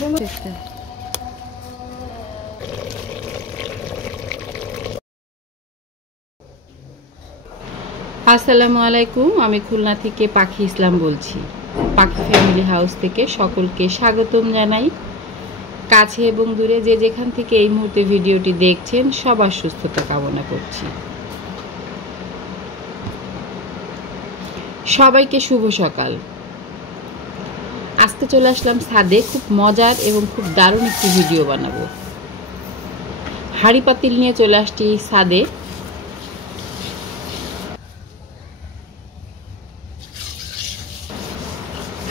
আসসালামু আলাইকুম, আমি খুলনা থেকে পাখি ইসলাম বলছি। পাখি ফ্যামিলি হাউস থেকে সকলকে স্বাগতম জানাই। কাছে এবং দূরে যে যেখান থেকে এই মুহূর্তে ভিডিওটি দেখছেন সবার সুস্থতা কামনা করছি। সবাইকে শুভ সকাল। আজকে চলে আসলাম ছাদে, খুব মজার এবং খুব দারুণ একটি ভিডিও বানাবো। হাঁড়ি পাতিল নিয়ে চলে আসছি ছাদে।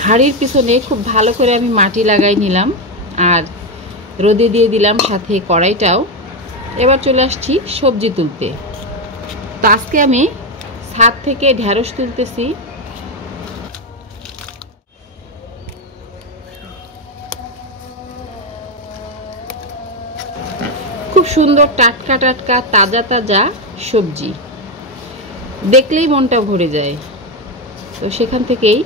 হাঁড়ির পিছনে খুব ভালো করে আমি মাটি লাগাই নিলাম আর রোদে দিয়ে দিলাম, সাথে কড়াইটাও। এবার চলে আসছি সবজি তুলতে। তো আজকে আমি ছাদ থেকে ঢেঁড়স তুলতেছি। খুব সুন্দর টাটকা টাটকা তাজা তাজা সবজি, দেখলেই মনটা ভরে যায়। তো সেখান থেকেই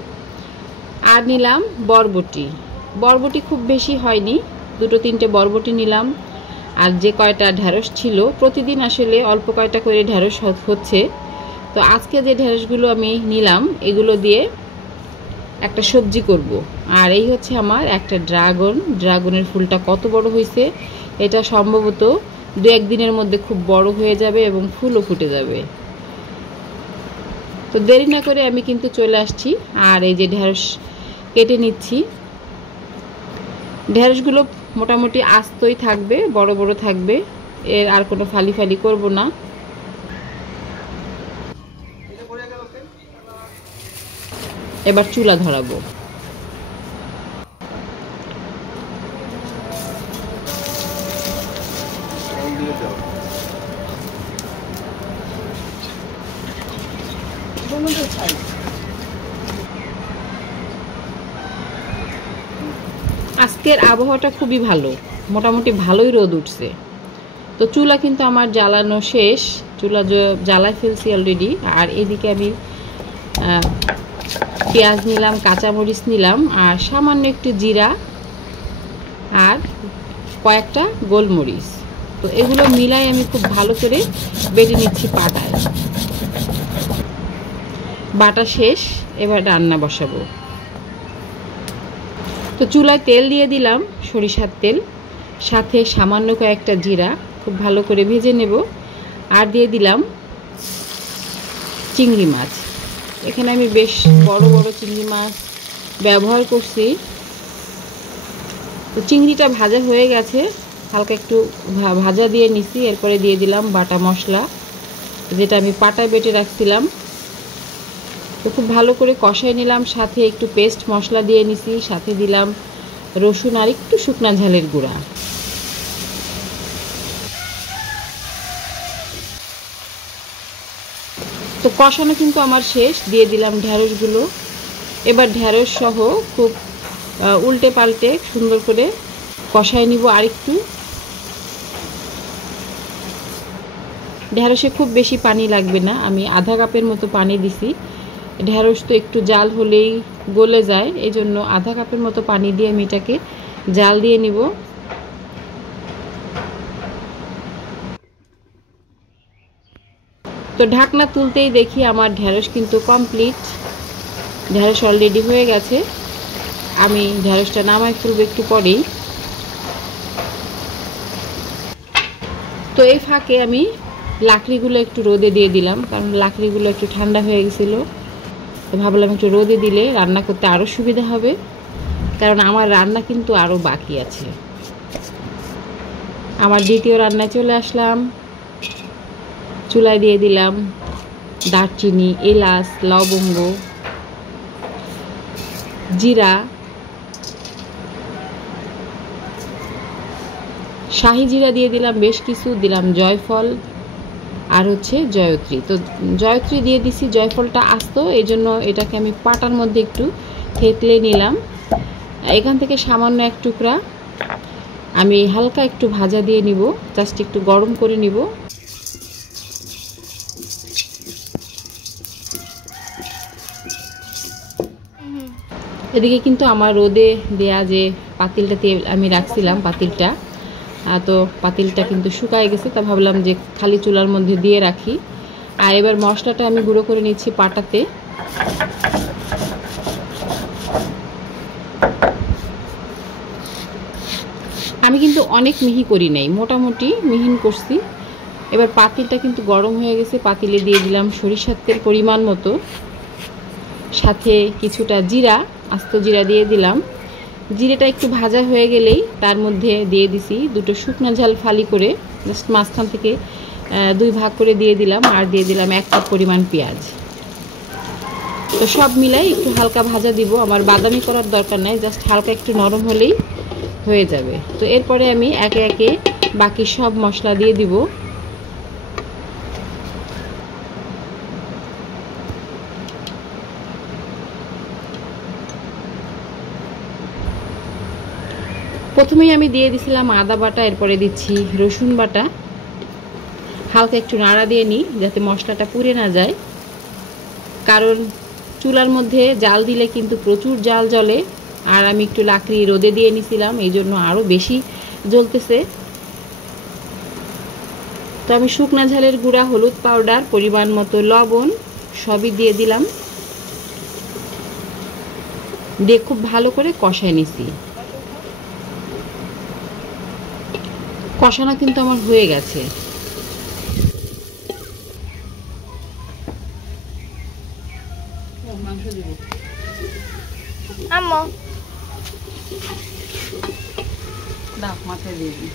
আর নিলাম বরবটি। বরবটি খুব বেশি হয়নি, 2-3টে বরবটি নিলাম। আর যে কয়টা ঢেঁড়স ছিল, প্রতিদিন আসলে অল্প কয়টা করে ঢেঁড়স হচ্ছে। তো আজকে যে ঢেঁড়সগুলো আমি নিলাম এগুলো দিয়ে একটা সবজি করব। আর এই হচ্ছে আমার একটা ড্রাগনের ফুলটা কত বড় হয়েছে। এটা সম্ভবত 2-1 দিনের মধ্যে খুব বড় হয়ে যাবে এবং ফুলও ফুটে যাবে। তো দেরি না করে আমি কিন্তু চলে আসছি আর এই যে ঢেঁড়স কেটে নিচ্ছি। ঢেঁড়সগুলো মোটামুটি আস্তই থাকবে, বড় বড় থাকবে, এর আর কোনো ফালি ফালি করব না। এবার চুলা ধরাবো। আজকের আবহাওয়াটা খুবই ভালো, মোটামুটি ভালোই রোদ উঠছে। তো চুলা কিন্তু আমার জ্বালানো শেষ, চুলা জ্বালায় ফেলছি অলরেডি। আর এদিকে আমি পেঁয়াজ নিলাম, কাঁচামরিচ নিলাম, আর সামান্য একটু জিরা আর কয়েকটা গোলমরিচ। তো এগুলো মিলাই আমি খুব ভালো করে বেটে নিচ্ছি পাটায়। বাটা শেষ, এবার রান্না বসাবো। তো চুলায় তেল দিয়ে দিলাম, সরিষার তেল, সাথে সামান্য কয়েকটা জিরা খুব ভালো করে ভেজে নেব। আর দিয়ে দিলাম চিংড়ি মাছ। এখানে আমি বেশ বড় বড় চিংড়ি মাছ ব্যবহার করছি। তো চিংড়িটা ভাজা হয়ে গেছে, হালকা একটু ভাজা দিয়ে নিছি। এরপরে দিয়ে দিলাম বাটা মশলা, যেটা আমি পাটায় বেটে রাখছিলাম। তো খুব ভালো করে কষাই নিলাম, সাথে একটু পেস্ট মশলা দিয়ে নিছি, সাথে দিলাম রসুন আর একটু শুকনা ঝালের গুঁড়া। তো কষানো কিন্তু আমার শেষ, দিয়ে দিলাম ঢেঁড়সগুলো। এবার ঢেঁড়স সহ খুব উল্টে পাল্টে সুন্দর করে কষাই নিব আরেকটু। ঢেঁড়সে খুব বেশি পানি লাগবে না, আমি আধা কাপের মতো পানি দিছি। ঢেঁড়স তো একটু জাল হলেই গলে যায়, এই জন্য আধা কাপের মতো পানি দিয়ে আমি এটাকে জাল দিয়ে নিব। তো ঢাকনা তুলতেই দেখি আমার ঢেঁড়স কিন্তু কমপ্লিট। ঢেঁড়স অলরেডি হয়ে গেছে। আমি ঢেঁড়সটা নামাই ফেলবো একটু পরেই। তো এই ফাঁকে আমি লাকড়িগুলো একটু রোদে দিয়ে দিলাম, কারণ লাকড়িগুলো একটু ঠান্ডা হয়ে গেছিলো। তো ভাবলাম একটু রোদে দিলে রান্না করতে আরও সুবিধা হবে, কারণ আমার রান্না কিন্তু আরও বাকি আছে। আমার দ্বিতীয় রান্নায় চলে আসলাম। চুলায় দিয়ে দিলাম দারচিনি, এলাচ, লবঙ্গ, জিরা, শাহি জিরা দিয়ে দিলাম বেশ কিছু, দিলাম জয়ফল আর হচ্ছে জয়ত্রী। তো জয়ত্রী দিয়ে দিছি, জয়ফলটা আস্ত, এই জন্য এটাকে আমি পাটার মধ্যে একটু থেতলে নিলাম। এখান থেকে সামান্য এক টুকরা আমি হালকা একটু ভাজা দিয়ে নিব, জাস্ট একটু গরম করে নিব। এদিকে কিন্তু আমার রোদে দেয়া যে পাতিলটাতে আমি রাখছিলাম পাতিলটা, তো পাতিলটা কিন্তু শুকায় গেছে, তা ভাবলাম যে খালি চুলার মধ্যে দিয়ে রাখি। আর এবার মশলাটা আমি গুঁড়ো করে নিচ্ছি পাটাতে। আমি কিন্তু অনেক মিহি করি নাই, মোটামুটি মিহিন করছি। এবার পাতিলটা কিন্তু গরম হয়ে গেছে, পাতিলে দিয়ে দিলাম সরিষার তেল পরিমাণ মতো, সাথে কিছুটা জিরা, আস্ত জিরা দিয়ে দিলাম। জিরেটা একটু ভাজা হয়ে গেলেই তার মধ্যে দিয়ে দিছি দুটো শুকনো ঝাল ফালি করে, জাস্ট মাঝখান থেকে 2 ভাগ করে দিয়ে দিলাম। আর দিয়ে দিলাম 1 কাপ পরিমাণ পেঁয়াজ। তো সব মিলাই একটু হালকা ভাজা দিব, আমার বাদামি করার দরকার নাই, জাস্ট হালকা একটু নরম হলেই হয়ে যাবে। তো এরপরে আমি একে একে বাকি সব মশলা দিয়ে দিব। প্রথমেই আমি দিয়ে দিছিলাম আদা বাটা, এরপরে দিচ্ছি রসুন বাটা। হালকা একটু নাড়া দিয়ে নিই যাতে মশলাটা পুড়ে না যায়, কারণ চুলার মধ্যে জাল দিলে কিন্তু প্রচুর জাল জ্বলে। আর আমি একটু লাকড়ি রোদে দিয়ে নিছিলাম, এই জন্য আরও বেশি জ্বলতেছে। তো আমি শুকনা ঝালের গুঁড়া, হলুদ পাউডার, পরিমাণ মতো লবণ সবই দিয়ে দিলাম, দিয়ে খুব ভালো করে কষায় নিছি। কষানো কিন্তু আমার হয়ে গেছে। মাংস দেব আম্মু, দাও মাথায় দিয়ে দিই।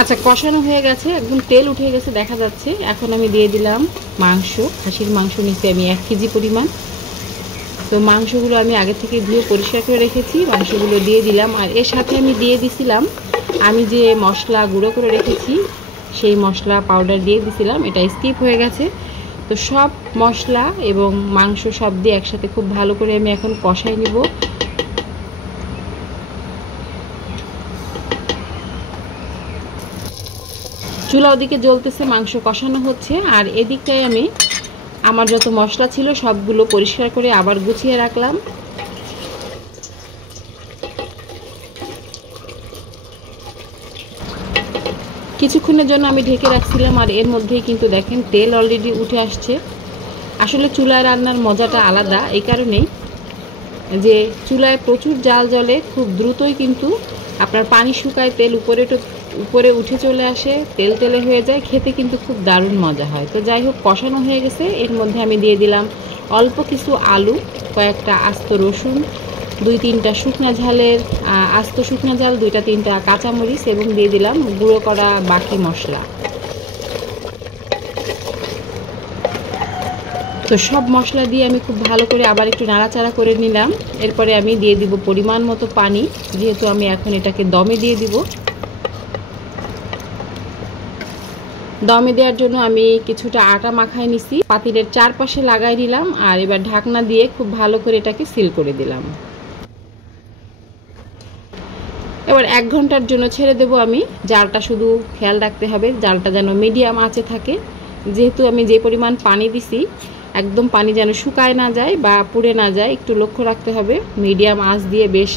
আচ্ছা, কষানো হয়ে গেছে, একদম তেল উঠে গেছে দেখা যাচ্ছে। এখন আমি দিয়ে দিলাম মাংস। খাসির মাংস নিচ্ছি আমি 1 কেজি পরিমাণ। তো মাংসগুলো আমি আগে থেকে ধুয়ে পরিষ্কার করে রেখেছি, মাংসগুলো দিয়ে দিলাম। আর এর সাথে আমি দিয়ে দিছিলাম আমি যে মশলা গুঁড়ো করে রেখেছি, সেই মশলা পাউডার দিয়ে দিছিলাম, এটা স্কিপ হয়ে গেছে। তো সব মশলা এবং মাংস সব দিয়ে একসাথে খুব ভালো করে আমি এখন কষাই নিব। চুলা ওদিকে জ্বলতেছে, মাংস কষানো হচ্ছে, আর এদিকটায় আমি আমার যত মশলা ছিল সবগুলো পরিষ্কার করে আবার গুছিয়ে রাখলাম। কিছুক্ষণের জন্য আমি ঢেকে রাখছিলাম, আর এর মধ্যেই কিন্তু দেখেন তেল অলরেডি উঠে আসছে। আসলে চুলায় রান্নার মজাটা আলাদা, এই কারণেই যে চুলায় প্রচুর জাল জ্বলে, খুব দ্রুতই কিন্তু আপনার পানি শুকায়, তেল উপরে উঠে চলে আসে, তেল তেলে হয়ে যায়, খেতে কিন্তু খুব দারুণ মজা হয়। তো যাই হোক, কষানো হয়ে গেছে। এর মধ্যে আমি দিয়ে দিলাম অল্প কিছু আলু, কয়েকটা আস্ত রসুন, 2-3টা শুকনা ঝালের আস্ত শুকনা ঝাল, 2-3টা কাঁচামরিচ, এবং দিয়ে দিলাম গুঁড়ো করা বাকি মশলা। তো সব মশলা দিয়ে আমি খুব ভালো করে আবার একটু নাড়াচাড়া করে নিলাম। এরপরে আমি দিয়ে দিব পরিমাণ মতো পানি, যেহেতু আমি এখন এটাকে দমে দিয়ে দিব। দমে দেওয়ার জন্য আমি কিছুটা আটা মাখায় নিছি, পাতিলের চারপাশে লাগাই নিলাম। আর এবার ঢাকনা দিয়ে খুব ভালো করে এটাকে সিল করে দিলাম। এবার 1 ঘন্টার জন্য ছেড়ে দেব আমি। জালটা শুধু খেয়াল রাখতে হবে, জালটা যেন মিডিয়াম আঁচে থাকে, যেহেতু আমি যে পরিমাণ পানি দিছি একদম পানি যেন শুকায় না যায় বা পুড়ে না যায়, একটু লক্ষ্য রাখতে হবে। মিডিয়াম আঁচ দিয়ে বেশ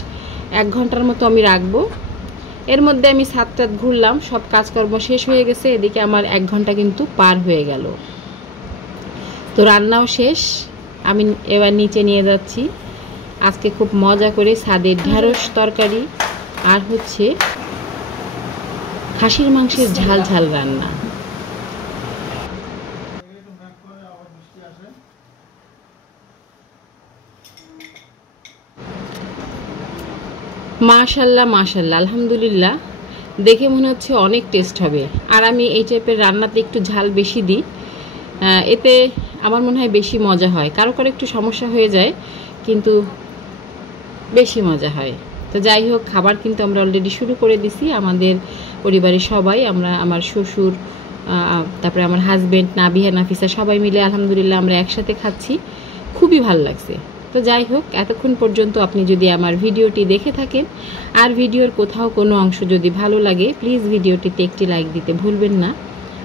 1 ঘন্টার মতো আমি রাখবো। এর মধ্যে আমি 7 ঘুরলাম, সব কাজকর্ম শেষ হয়ে গেছে। এদিকে আমার 1 ঘন্টা কিন্তু পার হয়ে গেল। তো রান্নাও শেষ, আমি এবার নিচে নিয়ে যাচ্ছি। আজকে খুব মজা করে স্বাদের ঢ্যাঁড়স তরকারি আর হচ্ছে খাসির মাংসের ঝাল ঝাল রান্না। মাশাল্লাহ মাশাল্লাহ, আলহামদুলিল্লাহ, দেখে মনে হচ্ছে অনেক টেস্ট হবে। আর আমি এই টাইপের রান্নাতে একটু ঝাল বেশি দিই, এতে আমার মনে হয় বেশি মজা হয়। কারো কারো একটু সমস্যা হয়ে যায়, কিন্তু বেশি মজা হয়। তো যাই হোক, খাবার কিন্তু আমরা অলরেডি শুরু করে দিছি। আমাদের পরিবারের সবাই, আমার শ্বশুর, তারপরে আমার হাজব্যান্ড, নাবিহা, নাফিসা, সবাই মিলে আলহামদুলিল্লাহ আমরা একসাথে খাচ্ছি। খুবই ভালো লাগছে। তো যাই হোক, এতক্ষণ পর্যন্ত আপনি যদি আমার ভিডিওটি দেখে থাকেন আর ভিডিওর কোথাও কোনো অংশ যদি ভালো লাগে, প্লিজ ভিডিওটিতে একটি লাইক দিতে ভুলবেন না।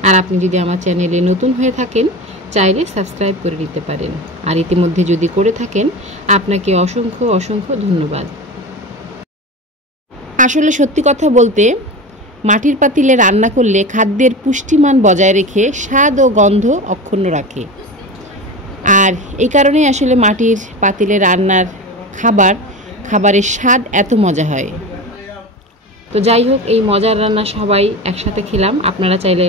আর আপনি যদি আমার চ্যানেলে নতুন হয়ে থাকেন, চাইলে সাবস্ক্রাইব করে নিতে পারেন। আর ইতিমধ্যে যদি করে থাকেন, আপনাকে অসংখ্য অসংখ্য ধন্যবাদ। আসলে সত্যি কথা বলতে, মাটির পাতিলে রান্না করলে খাদ্যের পুষ্টিমান বজায় রেখে স্বাদ ও গন্ধ অক্ষুণ্ণ রাখে। আর এই কারণেই আসলে মাটির পাতিলে রান্নার খাবারের স্বাদ এত মজা হয়। তো যাই হোক, এই মজার রান্না সবাই একসাথে খেলাম। আপনারা চাইলে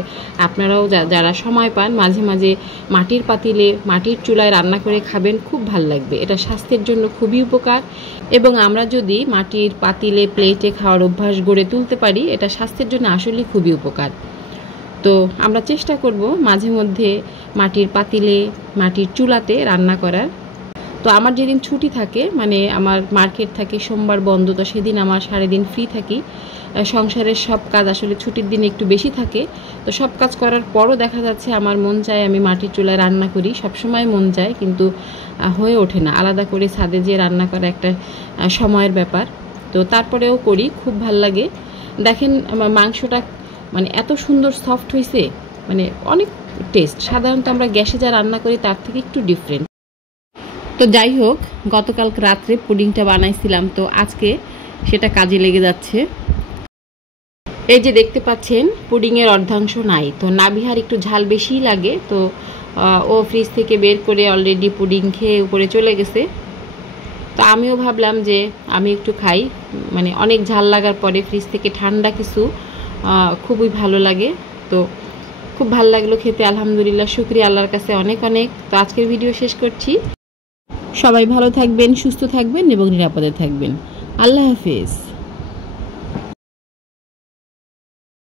আপনারাও যারা সময় পান মাঝে মাঝে মাটির পাতিলে মাটির চুলায় রান্না করে খাবেন, খুব ভাল লাগবে। এটা স্বাস্থ্যের জন্য খুবই উপকার, এবং আমরা যদি মাটির পাতিলে প্লেটে খাওয়ার অভ্যাস গড়ে তুলতে পারি, এটা স্বাস্থ্যের জন্য আসলেই খুবই উপকার। তো আমরা চেষ্টা করব মাঝে মধ্যে মাটির পাতিলে মাটির চুলাতে রান্না করার। তো আমার যেদিন ছুটি থাকে, মানে আমার মার্কেট থাকে, সোমবার বন্ধ, তো সেদিন আমার সারাদিন ফ্রি থাকি। সংসারের সব কাজ আসলে ছুটির দিনে একটু বেশি থাকে। তো সব কাজ করার পরও দেখা যাচ্ছে আমার মন চায় আমি মাটির চুলায় রান্না করি, সবসময় মন চায়, কিন্তু হয়ে ওঠে না। আলাদা করে ছাদে যেয়ে রান্না করা একটা সময়ের ব্যাপার। তো তারপরেও করি, খুব ভাল লাগে। দেখেন মাংসটা মানে এত সুন্দর সফট হয়েছে, মানে অনেক টেস্ট। সাধারণত আমরা গ্যাসে যা রান্না করি তার থেকে একটু ডিফারেন্ট। তো যাই হোক, গতকাল রাত্রে পুডিংটা বানাইছিলাম, তো আজকে সেটা কাজে লেগে যাচ্ছে। এই যে দেখতে পাচ্ছেন পুডিংয়ের অর্ধাংশ নাই, তো নাবিহার একটু ঝাল বেশিই লাগে। তো ও ফ্রিজ থেকে বের করে অলরেডি পুডিং খেয়ে উপরে চলে গেছে। তো আমিও ভাবলাম যে আমি একটু খাই, মানে অনেক ঝাল লাগার পরে ফ্রিজ থেকে ঠান্ডা কিছু খুবই ভালো লাগে। তো খুব ভালো লাগলো খেতে, আলহামদুলিল্লাহ, শুকরিয়া আল্লাহর কাছে অনেক অনেক। তো আজকের ভিডিও শেষ করছি। সবাই ভালো থাকবেন, সুস্থ থাকবেন এবং নিরাপদে থাকবেন। আল্লাহ হাফেজ।